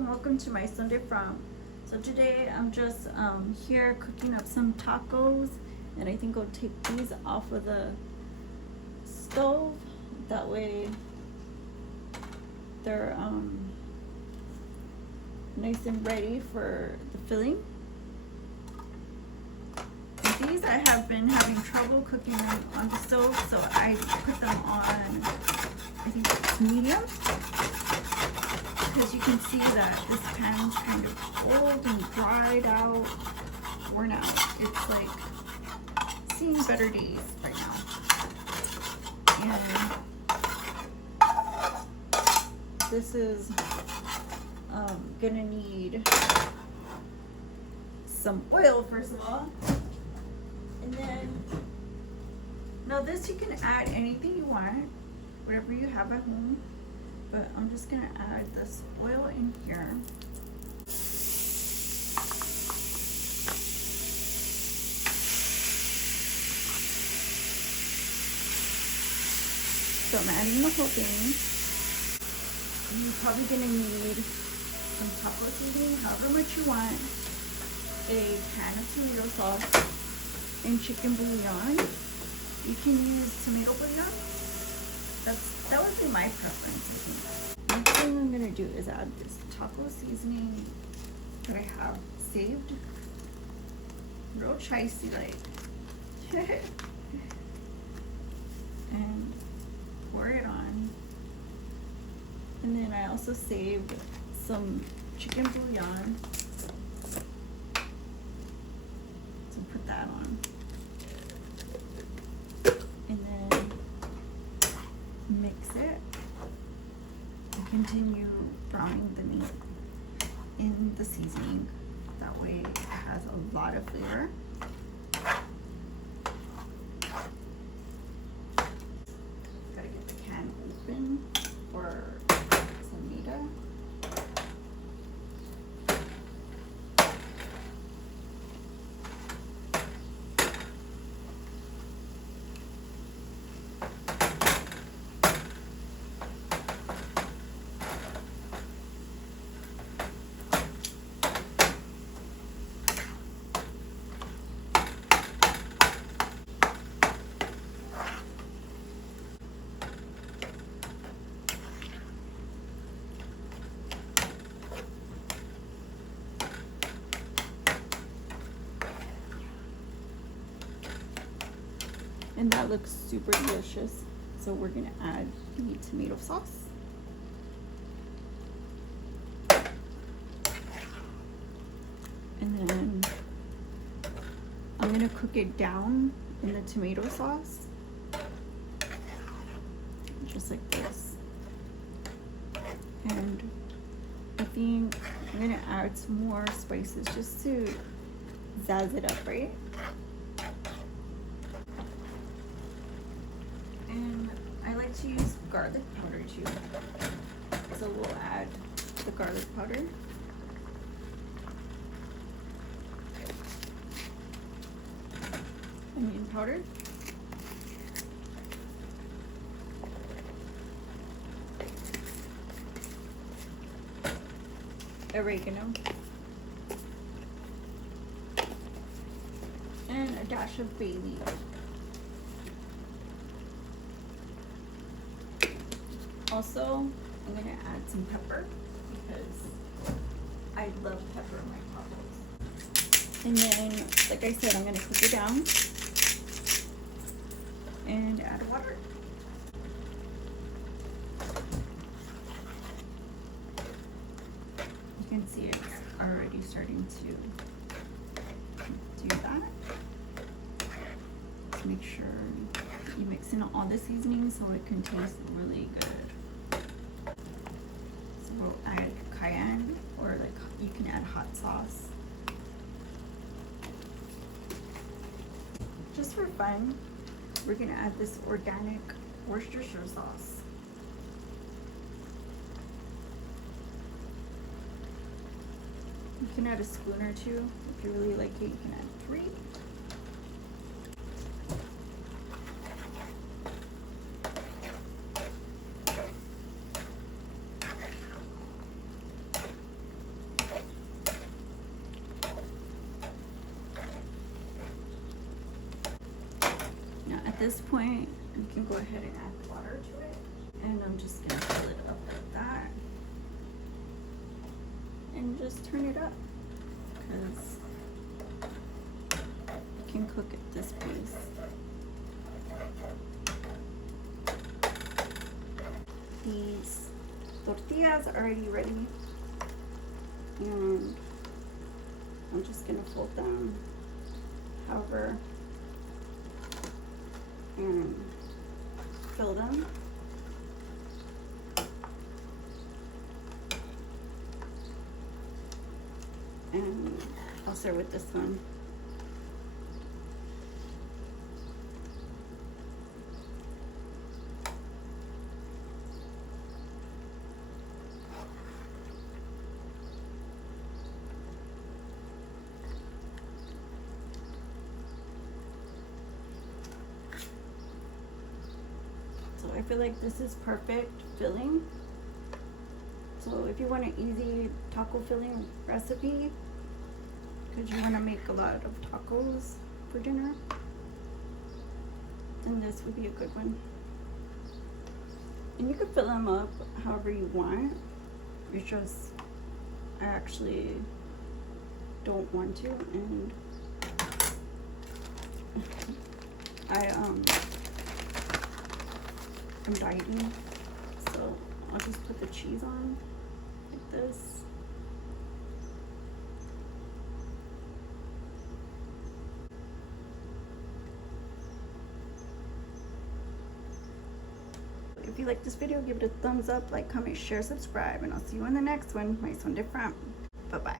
and welcome to my Sunday Farm. So today I'm just here cooking up some tacos, and I think I'll take these off of the stove. That way they're nice and ready for the filling. And these I have been having trouble cooking them on the stove, so I put them on, I think it's medium. Because you can see that this pan's kind of old and dried out, worn out. It's like seeing better days right now. And this is gonna need some oil first of all. And then, now this you can add anything you want, whatever you have at home. But I'm just gonna add this oil in here. So I'm adding the whole thing. You're probably gonna need some taco seasoning, however much you want, a can of tomato sauce, and chicken bouillon. You can use tomato bouillon. That would be my preference, I think. Next thing I'm gonna do is add this taco seasoning that I have saved. Real chicey like. And pour it on. And then I also saved some chicken bouillon. So put that on. And then mix it and continue browning the meat in the seasoning. That way it has a lot of flavor. Gotta get the can open for some meat. And that looks super delicious. So we're gonna add the tomato sauce. And then I'm gonna cook it down in the tomato sauce. Just like this. And I think I'm gonna add some more spices just to zazz it up, right? And I like to use garlic powder too. So we'll add the garlic powder. Onion powder. Oregano. And a dash of bay leaf. Also, I'm gonna add some pepper because I love pepper in my tacos. And then, like I said, I'm gonna cook it down and add water. You can see it's already starting to do that. Just make sure you mix in all the seasonings so it can taste really good. So we'll add cayenne, or like you can add hot sauce. Just for fun, we're gonna add this organic Worcestershire sauce. You can add a spoon or two. If you really like it, you can add 3. this point, you can go ahead and add water to it. And I'm just gonna fill it up like that. And just turn it up, because you can cook at this pace. These tortillas are already ready, and I'm just gonna fold them however and fill them. And I'll start with this one. So I feel like this is perfect filling. So if you want an easy taco filling recipe, because you want to make a lot of tacos for dinner, then this would be a good one. And you can fill them up however you want. It's just, I actually don't want to, and I'm dieting, so I'll just put the cheese on like this. If you like this video, give it a thumbs up, like, comment, share, subscribe, and I'll see you in the next one. Might sound different. Bye-bye.